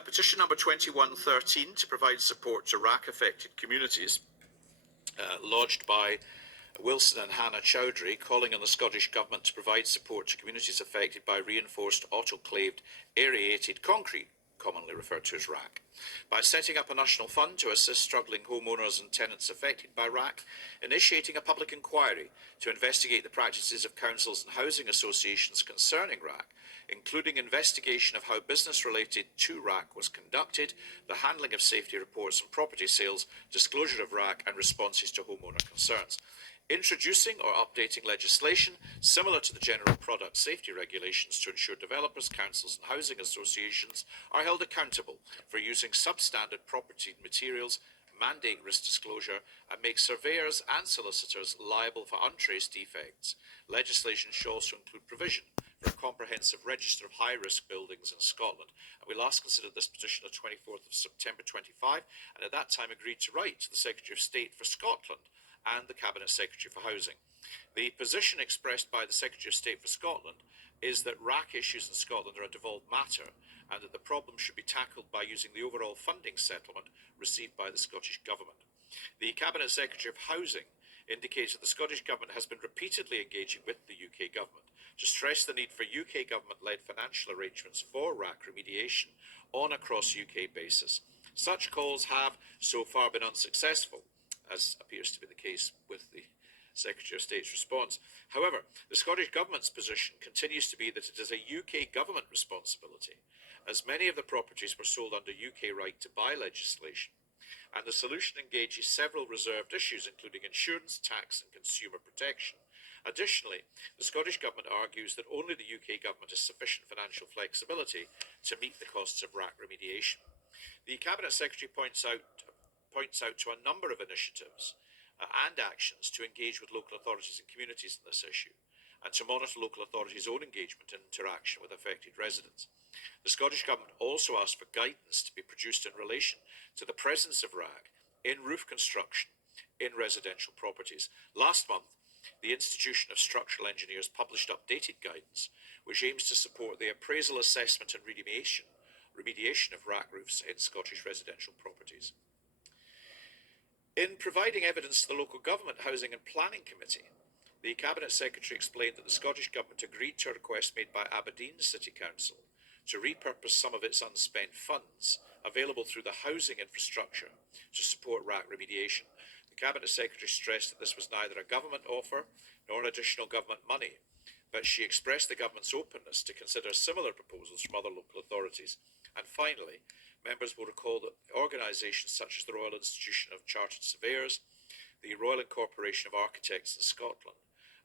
Petition number 2113 to provide support to RAAC-affected communities, lodged by Wilson and Hannah Chowdhury, calling on the Scottish Government to provide support to communities affected by reinforced autoclaved aerated concrete, commonly referred to as RAAC, by setting up a national fund to assist struggling homeowners and tenants affected by RAAC, initiating a public inquiry to investigate the practices of councils and housing associations concerning RAAC, including investigation of how business related to RAAC was conducted, the handling of safety reports and property sales, disclosure of RAAC and responses to homeowner concerns. Introducing or updating legislation similar to the General Product Safety Regulations to ensure developers, councils and housing associations are held accountable for using substandard property materials, mandate risk disclosure and make surveyors and solicitors liable for untraced defects. Legislation should also include provision for a comprehensive register of high-risk buildings in Scotland. And we last considered this petition on the 24th of September 25 and at that time agreed to write to the Secretary of State for Scotland and the Cabinet Secretary for Housing. The position expressed by the Secretary of State for Scotland is that RAAC issues in Scotland are a devolved matter and that the problem should be tackled by using the overall funding settlement received by the Scottish Government. The Cabinet Secretary of Housing indicates that the Scottish Government has been repeatedly engaging with the UK Government to stress the need for UK Government-led financial arrangements for RAAC remediation on a cross-UK basis. Such calls have so far been unsuccessful, as appears to be the case with the Secretary of State's response. However, the Scottish Government's position continues to be that it is a UK Government responsibility, as many of the properties were sold under UK right to buy legislation, and the solution engages several reserved issues, including insurance, tax and consumer protection. Additionally, the Scottish Government argues that only the UK Government has sufficient financial flexibility to meet the costs of RAAC remediation. The Cabinet Secretary points out to a number of initiatives and actions to engage with local authorities and communities in this issue, and to monitor local authorities' own engagement and interaction with affected residents. The Scottish Government also asked for guidance to be produced in relation to the presence of RAAC in roof construction in residential properties. Last month, the Institution of Structural Engineers published updated guidance which aims to support the appraisal, assessment and remediation of RAAC roofs in Scottish residential properties. In providing evidence to the Local Government Housing and Planning Committee, the Cabinet Secretary explained that the Scottish Government agreed to a request made by Aberdeen City Council to repurpose some of its unspent funds available through the housing infrastructure to support RAAC remediation. The Cabinet Secretary stressed that this was neither a government offer nor additional government money, but she expressed the government's openness to consider similar proposals from other local authorities. And finally, members will recall that organisations such as the Royal Institution of Chartered Surveyors, the Royal Incorporation of Architects in Scotland,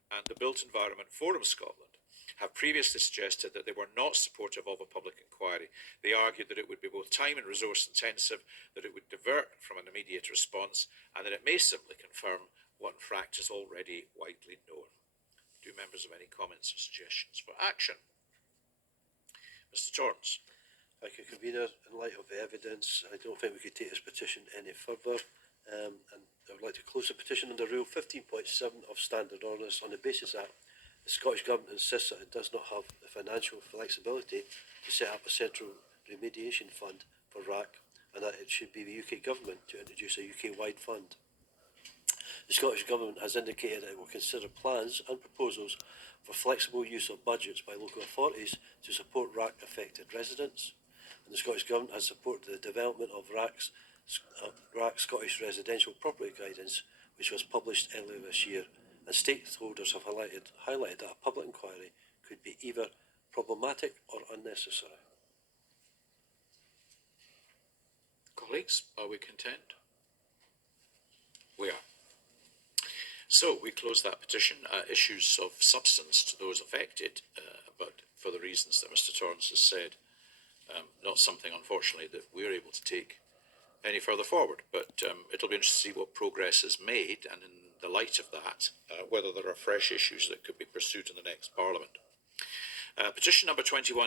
and the Built Environment Forum Scotland have previously suggested that they were not supportive of a public inquiry. They argued that it would be both time and resource intensive, that it would divert from an immediate response, and that it may simply confirm what in fact is already widely known. Do members have any comments or suggestions for action? Mr. Torrance. Thank you, Convener. In light of the evidence, I don't think we could take this petition any further, and I would like to close the petition under Rule 15.7 of Standard Orders on the basis that the Scottish Government insists that it does not have the financial flexibility to set up a central remediation fund for RAAC, and that it should be the UK Government to introduce a UK-wide fund. The Scottish Government has indicated that it will consider plans and proposals for flexible use of budgets by local authorities to support RAAC-affected residents. And the Scottish Government has supported the development of RAAC Scottish Residential Property Guidance, which was published earlier this year, and stakeholders have highlighted that a public inquiry could be either problematic or unnecessary. Colleagues, are we content? We are. So we close that petition. Issues of substance to those affected, but for the reasons that Mr. Torrance has said, not something, unfortunately, that we're able to take any further forward. But it'll be interesting to see what progress is made, and in the light of that, whether there are fresh issues that could be pursued in the next Parliament. Petition number 21